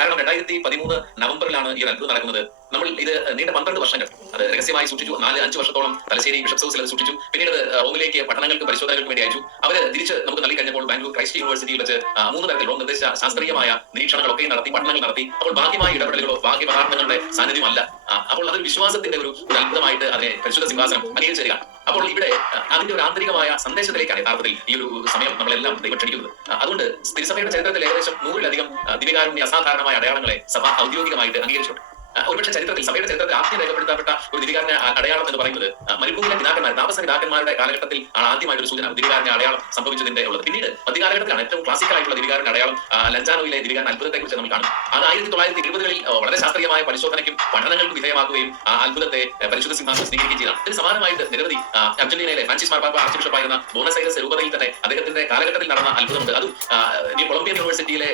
കാരണം രണ്ടായിരത്തി പതിമൂന്ന് നവംബറിലാണ് ഈ ഒരു അത്ഭുതം നടക്കുന്നത് നമ്മൾ ഇത് നീണ്ട പന്ത്രണ്ട് വർഷങ്ങൾ അത് രഹസ്യമായി സൂക്ഷിച്ചു. നാല് അഞ്ച് വർഷത്തോളം തലശ്ശേരി ബിഷപ്പ് ഹൗസിൽ അത് സൂക്ഷിച്ചു. പിന്നീട് റോമിലേക്ക് പഠനങ്ങൾക്ക് പരിശോധനകൾക്ക് വേണ്ടി അയച്ചു. അവർ തിരിച്ച് നമുക്ക് നൽകി കഴിഞ്ഞപ്പോൾ ബാംഗ്ലൂർ ക്രൈസ്റ്റ് യൂണിവേഴ്സിറ്റിയിൽ വെച്ച് മൂന്ന് തരത്തിൽ നിർദ്ദേശ ശാസ്ത്രീയമായ നിരീക്ഷണങ്ങളൊക്കെ നടത്തി പഠനങ്ങൾ നടത്തി. അപ്പോൾ ബാഹ്യമായ ഇടപെടലുകളോ ബാഹ്യ പദാർത്ഥങ്ങളുടെ സാന്നിധ്യമല്ല അപ്പോൾ അതൊരു വിശ്വാസത്തിന്റെ ഒരു അത്ഭുതമായിട്ട് അതിനെ പരിശുദ്ധ സിംഹാസനം അംഗീകരിച്ചു തരികയാണ് അപ്പോൾ ഇവിടെ അതിന്റെ ഒരു ആന്തരികമായ സന്ദേശത്തിലേക്കാണ് യഥാർത്ഥത്തിൽ ഈ ഒരു സമയം നമ്മളെല്ലാം ദൈവം അതുകൊണ്ട് തിരുസഭയുടെ ചരിത്രത്തിൽ ഏകദേശം നൂറിലധികം ദിവ്യകാരുണ്യ അസാധാരണമായ അടയാളങ്ങളെ സഭ ഔദ്യോഗികമായിട്ട് അംഗീകരിച്ചിട്ടുണ്ട്. ഒരുപക്ഷെ ചരിത്രത്തിൽ സഭയുടെ ചരിത്രത്തിൽ ആദ്യം രേഖപ്പെടുത്തപ്പെട്ട ഒരു ദിവികാരന്റെ അടയാളം എന്ന് പറയുന്നത് മരുഭൂമിയിലെ പിതാക്കന്മാർ താമസ പിതാക്കന്മാരുടെ കാലഘട്ടത്തിൽ ആണ് ആദ്യമായിട്ട് ഒരു സൂചന ദിവികാരന്റെ അടയാളം സംഭവിച്ചതിന്റെ ഉള്ളത്. പിന്നീട് മധ്യകാലഘട്ടത്തിലാണ് ഏറ്റവും ക്ലാസിക്കൽ ആയിട്ടുള്ള ദിവികാരന്റെ അടയാളം ലഞ്ചാനോയിലെ ദിവികാരൻ അത്ഭുതത്തെ കുറിച്ച് നമ്മൾ കാണും അത് ആയിരത്തി തൊള്ളായിരത്തി ഇരുപതുകളിൽ വളരെ ശാസ്ത്രീയമായ പരിശോധനയ്ക്കും പഠനങ്ങൾക്കും വിധേയമാക്കുകയും അത്ഭുതത്തെ പരിശുദ്ധ സിംഹാസനം സ്വീകരിക്കുകയും ചെയ്താണ്. ഇതിന് സമാനമായിട്ട് നിരവധി അർജന്റീനയിലെ ഫ്രാൻസിസ് മാർപ്പാപ്പ ആർച്ച് ബിഷപ്പായിരുന്ന ബോണസ് രൂപതയിൽ തന്നെ അദ്ദേഹത്തിന്റെ കാലഘട്ടത്തിൽ നടന്ന അത്ഭുതമുണ്ട്. അത് കൊളംബിയ യൂണിവേഴ്സിറ്റിയിലെ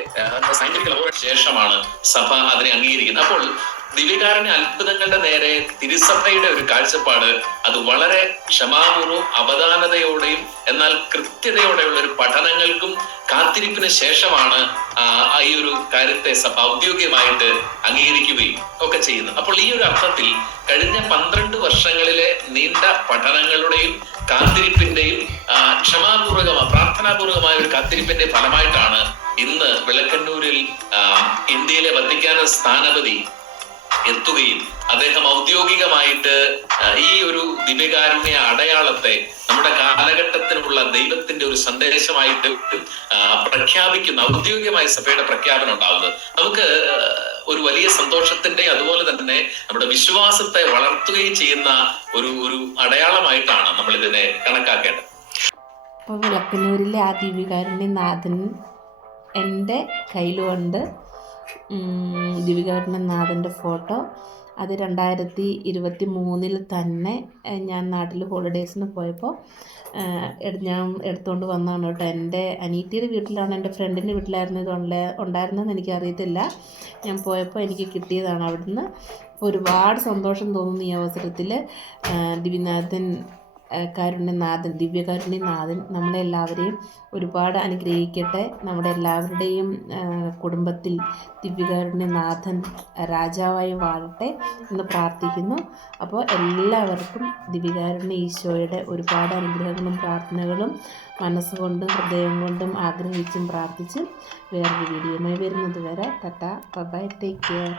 സയന്റിഫിക് ലബോറട്ടറി ശേഷമാണ് സഭ അതിനെ അംഗീകരിക്കുന്നത്. അപ്പോൾ ദിവ്യകാരുണ്യ അത്ഭുതങ്ങളുടെ നേരെ തിരുസഭയുടെ ഒരു കാഴ്ചപ്പാട് അത് വളരെ ക്ഷമാപൂർവം അവധാനതയോടെയും എന്നാൽ കൃത്യതയോടെയുള്ള ഒരു പഠനങ്ങൾക്കും കാത്തിരിപ്പിന് ശേഷമാണ് ഈ ഒരു കാര്യത്തെ സഭ ഔദ്യോഗികമായിട്ട് അംഗീകരിക്കുകയും ഒക്കെ ചെയ്യുന്നത്. അപ്പോൾ ഈ ഒരു അർത്ഥത്തിൽ കഴിഞ്ഞ പന്ത്രണ്ട് വർഷങ്ങളിലെ നീണ്ട പഠനങ്ങളുടെയും കാത്തിരിപ്പിന്റെയും ക്ഷമാപൂർവകമായ പ്രാർത്ഥനാപൂർവകമായ ഒരു കാത്തിരിപ്പിന്റെ ഫലമായിട്ടാണ് ഇന്ന് വിളക്കന്നൂരിൽ ഇന്ത്യയിലെ വത്തിക്കാന സ്ഥാനപതി എത്തുകയും അദ്ദേഹം ഔദ്യോഗികമായിട്ട് ഈ ഒരു ദിവ്യകാരുണ്യ അടയാളത്തെ നമ്മുടെ കാലഘട്ടത്തിനുള്ള ദൈവത്തിന്റെ ഒരു സന്ദേശമായിട്ട് പ്രഖ്യാപിക്കുന്ന ഔദ്യോഗികമായ സഭയുടെ പ്രഖ്യാപനം ഉണ്ടാവുന്നത്. നമുക്ക് ഒരു വലിയ സന്തോഷത്തിന്റെ അതുപോലെ തന്നെ നമ്മുടെ വിശ്വാസത്തെ വളർത്തുകയും ചെയ്യുന്ന ഒരു ഒരു അടയാളമായിട്ടാണ് നമ്മൾ ഇതിനെ കണക്കാക്കേണ്ടത് അപ്പോൾ ആ ദിവ്യകാരുണ്യനാഥൻ എന്റെ കയ്യിലുണ്ട്. നാഥന്റെ ഫോട്ടോ. അത് രണ്ടായിരത്തി ഇരുപത്തി മൂന്നിൽ തന്നെ ഞാൻ നാട്ടിൽ ഹോളിഡേയ്സിന് പോയപ്പോൾ ഞാൻ എടുത്തുകൊണ്ട് വന്നതാണ് കേട്ടോ. എന്റെ അനീറ്റിയുടെ വീട്ടിലാണ് എന്റെ ഫ്രണ്ടിന്റെ വീട്ടിലായിരുന്നു ഇത് ഉണ്ടായിരുന്നതെന്ന് എനിക്കറിയത്തില്ല. ഞാൻ പോയപ്പോൾ എനിക്ക് കിട്ടിയതാണ് അവിടുന്ന്. ഒരുപാട് സന്തോഷം തോന്നുന്നു ഈ അവസരത്തിൽ ദിവിനാഥൻ ഏഹ് കാരുണ്യനാഥൻ ദിവ്യകാരുണ്യനാഥൻ നമ്മളെല്ലാവരെയും ഒരുപാട് അനുഗ്രഹിക്കട്ടെ. നമ്മുടെ എല്ലാവരുടെയും കുടുംബത്തിൽ ദിവ്യകാരുണ്യനാഥൻ രാജാവായി വാഴട്ടെ എന്ന് പ്രാർത്ഥിക്കുന്നു. അപ്പോൾ എല്ലാവർക്കും ദിവ്യകാരുണ്യ ഈശോയുടെ ഒരുപാട് അനുഗ്രഹങ്ങളും പ്രാർത്ഥനകളും മനസ്സുകൊണ്ടും ഹൃദയം കൊണ്ടും ആഗ്രഹിച്ചും പ്രാർത്ഥിച്ചും വേറൊരു വീഡിയോയുമായി വരുന്നത് വരെ ടട്ട ബൈ ടേക്ക് കെയർ